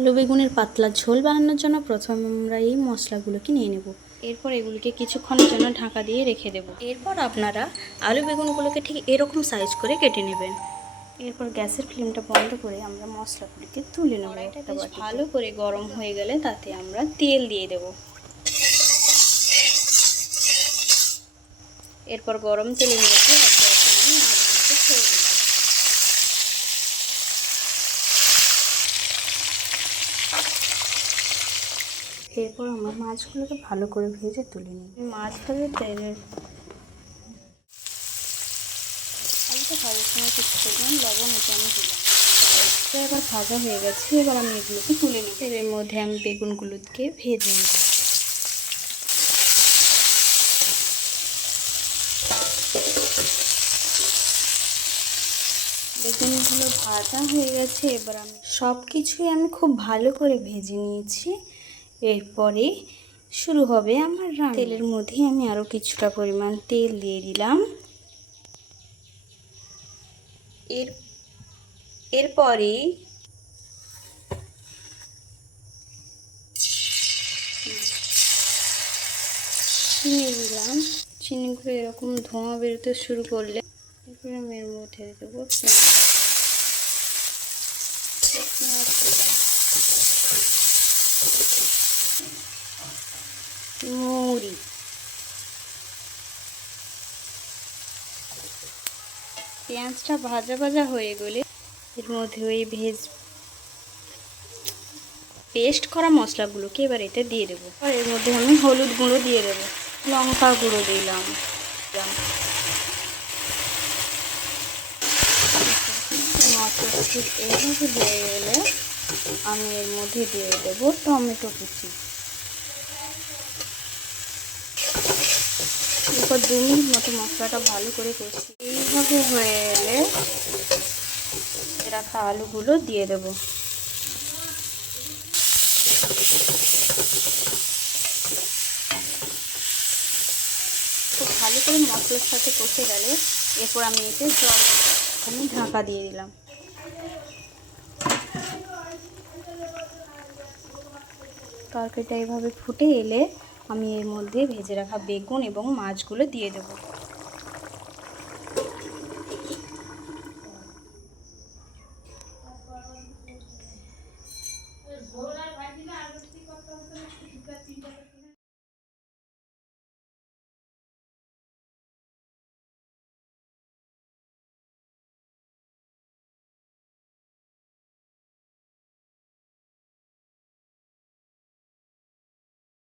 আলু বেগুনের পাতলা ঝোল বানানোর জন্য প্রথমে আমরা এই মশলাগুলোকে নিয়ে নেব। এরপর এগুলিকে কিছুক্ষণের জন্য ঢাকা দিয়ে রেখে দেব। এরপর আপনারা আলু বেগুনগুলোকে ঠিক এরকম সাইজ করে কেটে নেবেন। এরপর গ্যাসের ফ্লেমটা বন্ধ করে আমরা মশলাগুলিকে তুলে নেব। বেশ ভালো করে গরম হয়ে গেলে তাতে আমরা তেল দিয়ে দেব। এরপর গরম তেলের মধ্যে ছেড়ে দিলাম এরপর আমরা মাছগুলোকে ভালো করে ভেজে তুলে নিই। মাছ ভাজে তেলের আলুটা ভাজার সময় কিছু পরিমাণ লবণ এতে আমি দিলাম। এবার ভাজা হয়ে গেছে, এবার আমি এগুলোকে তুলে নিই এর মধ্যে আমি বেগুনগুলোকে ভেজে নেব। বেগুনগুলো ভাজা হয়ে গেছে, এবার আমি সব কিছুই আমি খুব ভালো করে ভেজে নিয়েছি। এরপরে শুরু হবে আমার তেলের মধ্যে আমি আরও কিছুটা পরিমাণ তেল দিয়ে দিলাম। এর, এরপরে চিনি দিলাম। চিনিগুলো এরকম ধোঁয়া বেরোতে শুরু করলে এরপরে আমি এর মধ্যে দেবো পেঁয়াজ। মুড়ি পেঁয়াজটা ভাজা ভাজা হয়ে গেলে এর মধ্যে ওই ভেজ পেস্ট করা মশলাগুলোকে এবার এতে দিয়ে দেবো। আর এর মধ্যে আমি হলুদ গুঁড়ো দিয়ে দেবো। লঙ্কা গুঁড়ো দিলাম। মশলা ঠিক এইভাবে দিয়ে গেলে আমি এর মধ্যে দিয়ে দেবো টমেটো কুচি। এরপর দু মিনিট মতো মশলাটা ভালো করে কষি এইভাবে হয়ে এলে রাখা আলুগুলো দিয়ে দেব। খুব ভালো করে মশলার সাথে কষে গেলে এরপর আমি এতে জল আমি ঢাকা দিয়ে দিলাম। তরকারিটা এভাবে ফুটে এলে আমি এর মধ্যে ভেজে রাখা বেগুন এবং মাছগুলো দিয়ে দেবো।